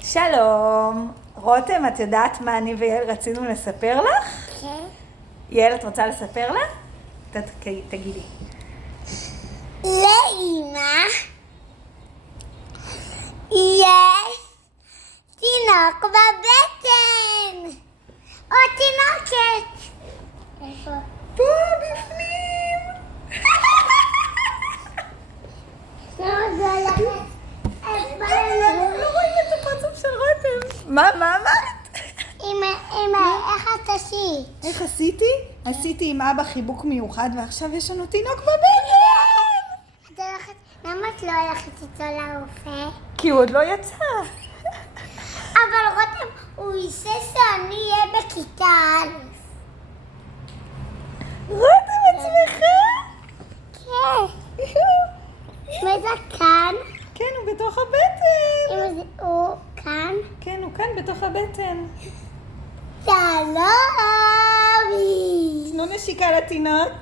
שלום. רותם, את יודעת מה אני ויעל רצינו לספר לך? כן. יעל, את רוצה לספר לה? תגידי. לאמא יש תינוק בבטן. או תינוקת. איפה? פה, בפנים. לא רואים את הפרצוף של רותם. מה אמרת? אמא, איך את עשית? איך עשיתי? עשיתי עם אבא חיבוק מיוחד, ועכשיו יש לנו תינוק בבטן. למה את לא הולכת איתו לרופא? כי הוא עוד לא יצא. אבל רותם, הוא ייסה שאני אהיה בכיתה א'. רותם, את שמחה? כן. וזה כאן. כן, הוא בתוך הבטן. אמא, הוא כאן. כן, הוא כאן בתוך הבטן. שלום! תנו נשיקה לתינוק.